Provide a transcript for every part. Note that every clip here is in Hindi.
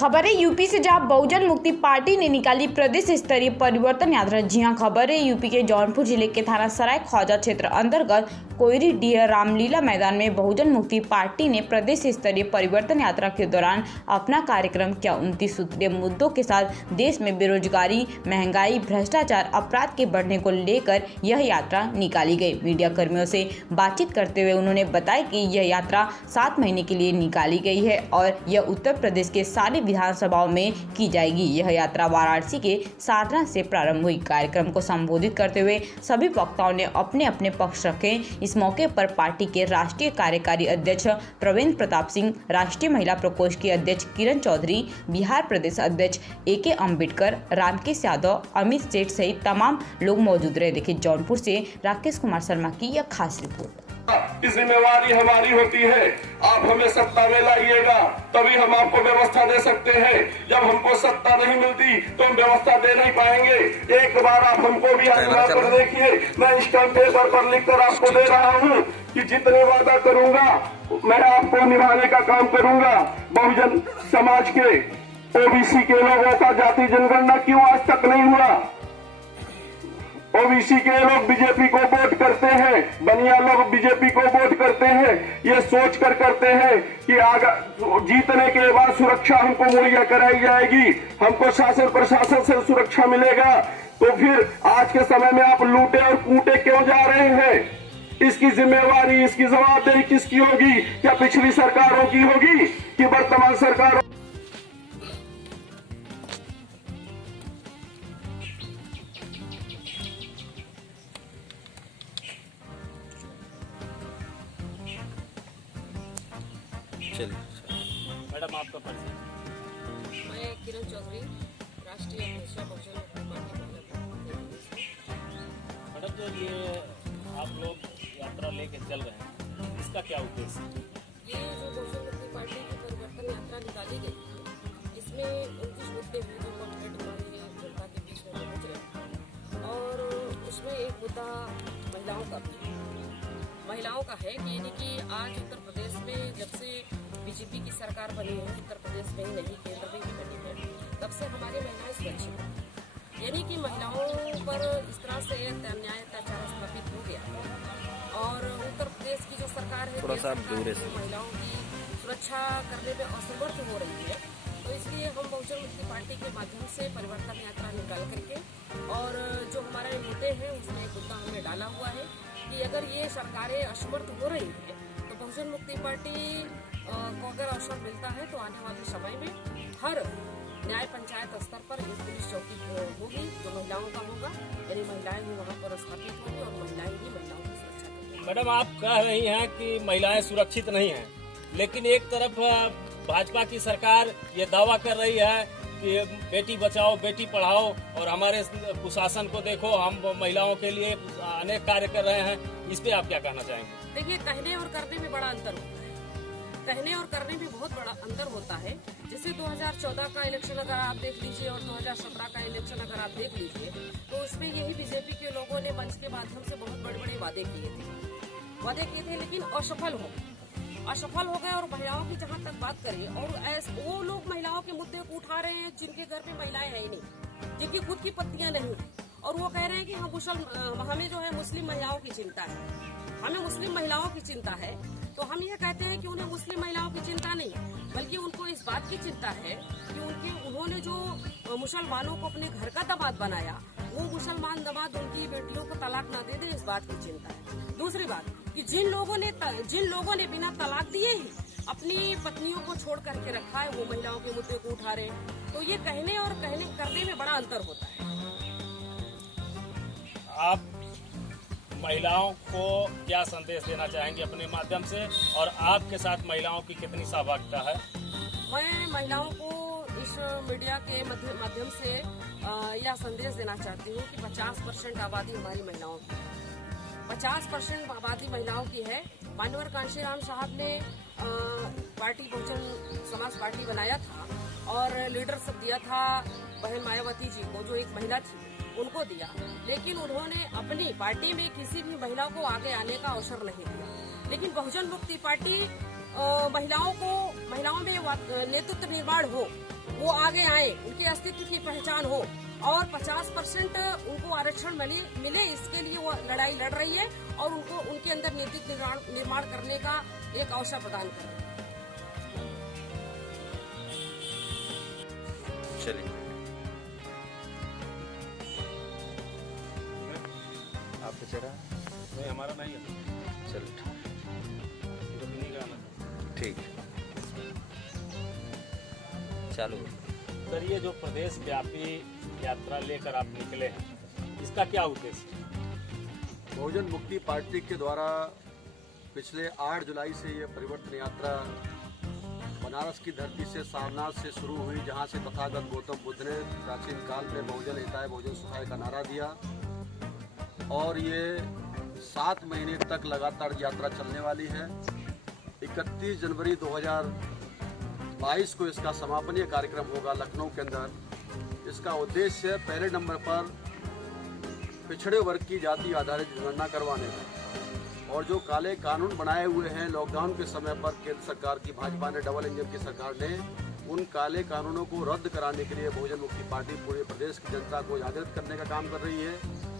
खबर है यूपी से, जहां बहुजन मुक्ति पार्टी ने निकाली प्रदेश स्तरीय परिवर्तन यात्रा। जी हां, खबर है यूपी के जौनपुर जिले के थाना सराय ख्वाजा क्षेत्र अंतर्गत कोयरी डीह रामलीला मैदान में बहुजन मुक्ति पार्टी ने प्रदेश स्तरीय परिवर्तन यात्रा के दौरान अपना कार्यक्रम किया। 29 सूत्रीय मुद्दों के साथ देश में बेरोजगारी, महंगाई, भ्रष्टाचार, अपराध के बढ़ने को लेकर यह यात्रा निकाली गई। मीडिया कर्मियों से बातचीत करते हुए उन्होंने बताया कि यह यात्रा 7 महीने के लिए निकाली गई है और यह उत्तर प्रदेश के सारे विधानसभाओं में की जाएगी। यह यात्रा वाराणसी के सारनाथ से प्रारंभ हुई। कार्यक्रम को संबोधित करते हुए सभी वक्ताओं ने अपने अपने पक्ष रखे। इस मौके पर पार्टी के राष्ट्रीय कार्यकारी अध्यक्ष प्रवीण प्रताप सिंह, राष्ट्रीय महिला प्रकोष्ठ की अध्यक्ष किरण चौधरी, बिहार प्रदेश अध्यक्ष AK अम्बेडकर, रामकेश यादव, अमित सेठ सहित तमाम लोग मौजूद रहे। देखिए जौनपुर से राकेश कुमार शर्मा की यह खास रिपोर्ट। जिम्मेवारी हमारी होती है, आप हमें सत्ता में लाइएगा तभी हम आपको व्यवस्था दे सकते हैं। जब हमको सत्ता नहीं मिलती तो हम व्यवस्था दे नहीं पाएंगे। एक बार आप हमको भी आजमा कर देखिए। मैं स्टैम्प पेपर पर लिखकर आपको दे रहा हूँ कि जितने वादा करूंगा मैं आपको निभाने का काम करूंगा। बहुजन समाज के OBC के लोगों का जाति जनगणना क्यों आज तक नहीं हुआ? OBC के लोग बीजेपी को वोट करते हैं, बनिया लोग बीजेपी को वोट करते हैं, ये सोच कर करते हैं कि आगे जीतने के बाद सुरक्षा हमको मुहैया कराई जाएगी, हमको शासन प्रशासन से सुरक्षा मिलेगा। तो फिर आज के समय में आप लूटे और कूटे क्यों जा रहे हैं? इसकी जिम्मेवारी, इसकी जवाबदेही किसकी होगी? क्या पिछली सरकारों की होगी कि वर्तमान सरकारों? मैडम आपका परिचय। मैं किरण चौधरी, राष्ट्रीय अध्यक्ष बहुजन मुक्ति पार्टी। मैडम जो ये आप लोग यात्रा लेके चल रहे हैं, इसका क्या उद्देश्य है? ये जो बहुजन मुक्ति पार्टी की परिवर्तन यात्रा निकाली गई है, इसमें 29 मुद्दे हैं जो कॉन्फ्रेंट हमारी जनता के बीच में पहुंच रहे हैं और उसमें एक मुद्दा महिलाओं का है कि यानी कि आज उत्तर प्रदेश में जब से बीजेपी की सरकार बनी है, उत्तर प्रदेश में ही नहीं केंद्र में भी बनी है, तब से हमारी महिलाएं सुरक्षित हैं। यानी कि महिलाओं पर इस तरह से अन्याय अत्याचार स्थापित हो गया है और उत्तर प्रदेश की जो सरकार है महिलाओं की सुरक्षा करने में असमर्थ हो रही है। तो इसलिए हम बहुजन मुक्ति पार्टी के माध्यम से परिवर्तन यात्रा निकाल करके और जो हमारे मुद्दे हैं उसमें एक मुद्दा हमने डाला हुआ है कि अगर ये सरकारें असमर्थ हो रही है तो बहुजन मुक्ति पार्टी को अगर अवसर मिलता है तो आने वाले समय में हर न्याय पंचायत स्तर पर एक पुलिस चौकी होगी जो महिलाओं का होगा, यानी महिलाएं भी वहाँ पर स्थापित होगी और महिलाएं ही महिलाओं की सुरक्षा करेंगी। मैडम आप कह रही हैं कि महिलाएं सुरक्षित नहीं हैं, लेकिन एक तरफ भाजपा की सरकार ये दावा कर रही है कि बेटी बचाओ बेटी पढ़ाओ और हमारे कुशासन को देखो, हम महिलाओं के लिए अनेक कार्य कर रहे हैं। इस पे आप क्या कहना चाहेंगे? देखिए, कहने और करने में बड़ा अंतर होता है। कहने और करने में बहुत बड़ा अंतर होता है। जैसे 2014 का इलेक्शन अगर आप देख लीजिए और 2017 का इलेक्शन अगर आप देख लीजिए तो उसमें यही बीजेपी के लोगों ने मंच के माध्यम से बहुत बड़े बड़े वादे किए थे लेकिन असफल हो गए और महिलाओं की जहाँ तक बात करें और वो लोग महिलाओं के मुद्दे को उठा रहे हैं जिनके घर में महिलाएं है ही नहीं, जिनकी खुद की पत्नियां नहीं, और वो कह रहे हैं कि हमें जो है मुस्लिम महिलाओं की चिंता है, हमें मुस्लिम महिलाओं की चिंता है। तो हम ये कहते हैं कि उन्हें मुस्लिम महिलाओं की चिंता नहीं, बल्कि उनको इस बात की चिंता है कि उन्होंने जो मुसलमानों को अपने घर का दामाद बनाया, वो मुसलमान दामाद उनकी बेटियों को तलाक ना दे दे, इस बात की चिंता है। दूसरी बात कि जिन लोगों ने बिना तलाक दिए ही अपनी पत्नियों को छोड़ करके रखा है, वो महिलाओं के मुद्दे को उठा रहे हैं। तो ये कहने और करने में बड़ा अंतर होता है। आप महिलाओं को क्या संदेश देना चाहेंगे अपने माध्यम से, और आपके साथ महिलाओं की कितनी सहभागिता है? मैं महिलाओं को इस मीडिया के माध्यम से यह संदेश देना चाहती हूँ कि 50% आबादी हमारी महिलाओं की है, 50% आबादी महिलाओं की है। मानवर कांशीराम साहब ने पार्टी बहुजन समाज पार्टी बनाया था और लीडरशिप दिया था बहन मायावती जी को, जो एक महिला थी, उनको दिया, लेकिन उन्होंने अपनी पार्टी में किसी भी महिला को आगे आने का अवसर नहीं दिया। लेकिन बहुजन मुक्ति पार्टी महिलाओं में नेतृत्व निर्माण हो, वो आगे आए, उनके अस्तित्व की पहचान हो और 50% उनको आरक्षण मिले, इसके लिए वो लड़ाई लड़ रही है और उनको उनके अंदर नीति निर्माण करने का एक अवसर प्रदान करें। चलिए आपका चेहरा नहीं, हमारा नहीं है। चलो ठीक चालू। सर, ये जो प्रदेश व्यापी यात्रा लेकर आप निकले हैं, इसका क्या उद्देश्य? बहुजन मुक्ति पार्टी के द्वारा पिछले 8 जुलाई से ये परिवर्तन यात्रा बनारस की धरती से सारनाथ से शुरू हुई, जहाँ से तथागत गौतम बुद्ध ने प्राचीन काल में बहुजन हिताय बहुजन सुखाय का नारा दिया और ये 7 महीने तक लगातार यात्रा चलने वाली है। 31 जनवरी 2022 को इसका समापनीय कार्यक्रम होगा लखनऊ के अंदर। इसका उद्देश्य पहले नंबर पर पिछड़े वर्ग की जाति आधारित जनगणना करवाने का और जो काले कानून बनाए हुए हैं लॉकडाउन के समय पर केंद्र सरकार की भाजपा ने डबल इंजन की सरकार ने उन काले कानूनों को रद्द कराने के लिए बहुजन मुक्ति पार्टी पूरे प्रदेश की जनता को जागृत करने का काम कर रही है,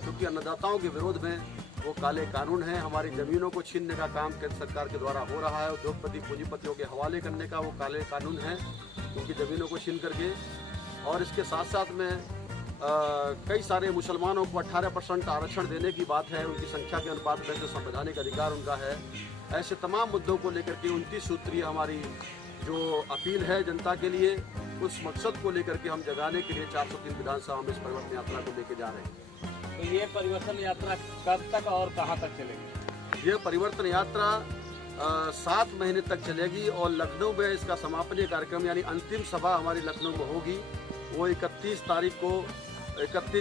क्योंकि अन्नदाताओं के विरोध में वो काले कानून हैं। हमारी ज़मीनों को छीनने का काम केंद्र सरकार के द्वारा हो रहा है, उद्योगपति पूंजीपतियों के हवाले करने का वो काले कानून है, उनकी ज़मीनों को छीन करके। और इसके साथ साथ में कई सारे मुसलमानों को 18% आरक्षण देने की बात है, उनकी संख्या के अनुपात में जो संवैधानिक अधिकार उनका है। ऐसे तमाम मुद्दों को लेकर के 29 सूत्रीय हमारी जो अपील है जनता के लिए, उस मकसद को लेकर के हम जगाने के लिए 403 विधानसभा में इस परिवर्तन यात्रा को लेके जा रहे हैं। तो ये परिवर्तन यात्रा कब तक और कहाँ तक चलेगी? ये परिवर्तन यात्रा 7 महीने तक चलेगी और लखनऊ में इसका समापनीय कार्यक्रम यानी अंतिम सभा हमारी लखनऊ में होगी। वो 31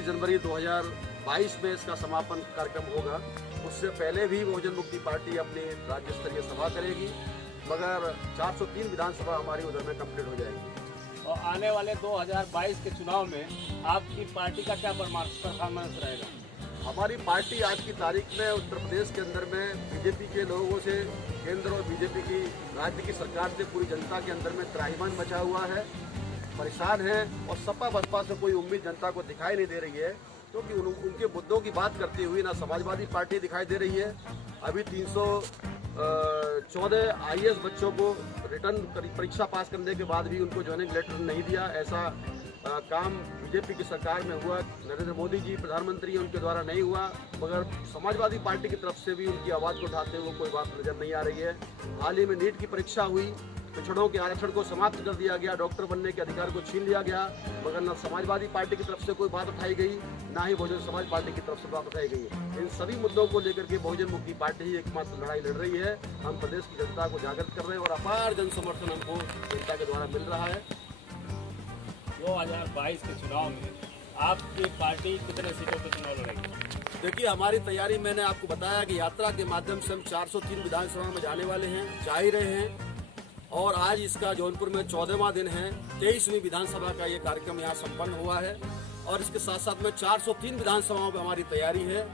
जनवरी 2022 में इसका समापन कार्यक्रम होगा। उससे पहले भी बहुजन मुक्ति पार्टी अपनी राज्य स्तरीय सभा करेगी, मगर 403 विधानसभा हमारी उधर में कंप्लीट हो जाएगी। और आने वाले 2022 के चुनाव में आपकी पार्टी का क्या परफॉर्मेंस रहेगा? हमारी पार्टी आज की तारीख में उत्तर प्रदेश के अंदर में बीजेपी के लोगों से, केंद्र और बीजेपी की राज्य की सरकार से पूरी जनता के अंदर में त्राहिमाम मचा हुआ है, परेशान है और सपा बसपा से कोई उम्मीद जनता को दिखाई नहीं दे रही है, क्योंकि उनके मुद्दों की बात करते हुए ना समाजवादी पार्टी दिखाई दे रही है। अभी 314 IAS बच्चों को रिटर्न परीक्षा पास करने के बाद भी उनको ज्वाइनिंग लेटर नहीं दिया। ऐसा काम बीजेपी की सरकार में हुआ, नरेंद्र मोदी जी प्रधानमंत्री उनके द्वारा नहीं हुआ, मगर समाजवादी पार्टी की तरफ से भी उनकी आवाज़ को उठाते हुए कोई बात नजर नहीं आ रही है। हाल ही में नीट की परीक्षा हुई, पिछड़ों के आरक्षण को समाप्त कर दिया गया, डॉक्टर बनने के अधिकार को छीन लिया गया, मगर न समाजवादी पार्टी की तरफ से कोई बात उठाई गई, ना ही बहुजन समाज पार्टी की तरफ से बात उठाई गई है। इन सभी मुद्दों को लेकर के बहुजन मुक्ति पार्टी ही एकमात्र लड़ाई लड़ रही है। हम प्रदेश की जनता को जागृत कर रहे हैं और अपार जन समर्थन हमको जनता के द्वारा मिल रहा है। 2022 के चुनाव में आपकी पार्टी कितने सीटों पर चुनाव लड़ेगी? देखिए, हमारी तैयारी मैंने आपको बताया कि यात्रा के माध्यम से हम 403 विधानसभा में जाने वाले हैं, जा ही रहे हैं और आज इसका जौनपुर में 14वां दिन है। 23वीं विधानसभा का ये कार्यक्रम यहाँ संपन्न हुआ है और इसके साथ साथ में 403 विधानसभाओं पर हमारी तैयारी है।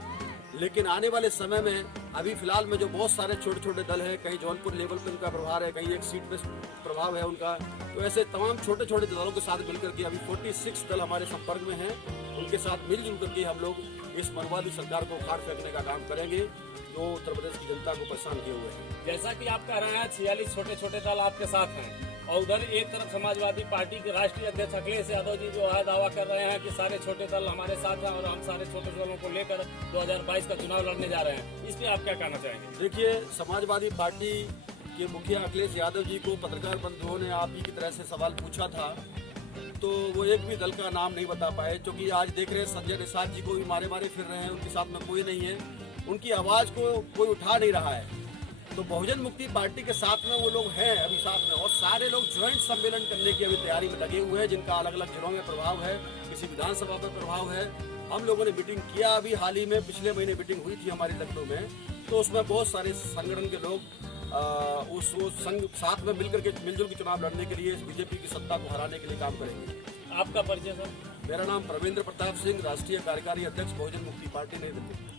लेकिन आने वाले समय में अभी फिलहाल में जो बहुत सारे छोटे छोटे दल हैं, कहीं जौनपुर लेवल पर उनका प्रभाव है, कहीं एक सीट पे प्रभाव है उनका, तो ऐसे तमाम छोटे छोटे दलों के साथ मिलकर के अभी 46 दल हमारे संपर्क में हैं। उनके साथ मिलजुल करके हम लोग इस मनुवादी सरकार को उखाड़ फेंकने का काम करेंगे जो उत्तर प्रदेश की जनता को परेशान किए हुए हैं। जैसा कि आप कह रहे हैं 46 छोटे छोटे दल आपके साथ हैं और उधर एक तरफ समाजवादी पार्टी के राष्ट्रीय अध्यक्ष अखिलेश यादव जी जो है दावा कर रहे हैं कि सारे छोटे दल हमारे साथ हैं और हम सारे छोटे दलों को लेकर 2022 का चुनाव लड़ने जा रहे हैं। इस पर आप क्या कहना चाहेंगे? देखिए, समाजवादी पार्टी के मुखिया अखिलेश यादव जी को पत्रकार बंधुओं ने आप ही की तरह से सवाल पूछा था, तो वो एक भी दल का नाम नहीं बता पाए, क्योंकि आज देख रहे हैं संजय निषाद जी को भी मारे मारे फिर रहे हैं, उनके साथ में कोई नहीं है, उनकी आवाज़ को कोई उठा नहीं रहा है। तो बहुजन मुक्ति पार्टी के साथ में वो लोग हैं अभी साथ में, और सारे लोग ज्वाइंट सम्मेलन करने की अभी तैयारी में लगे हुए हैं, जिनका अलग अलग जिलों में प्रभाव है, किसी विधानसभा पर प्रभाव है। हम लोगों ने मीटिंग किया अभी हाल ही में, पिछले महीने मीटिंग हुई थी हमारी लखनऊ में, तो उसमें बहुत सारे संगठन के लोग उस संघ साथ में मिलजुल के चुनाव लड़ने के लिए बीजेपी की सत्ता को हराने के लिए काम करेंगे। आपका परिचय सर? मेरा नाम प्रवेंद्र प्रताप सिंह, राष्ट्रीय कार्यकारी अध्यक्ष बहुजन मुक्ति पार्टी नई दिल्ली।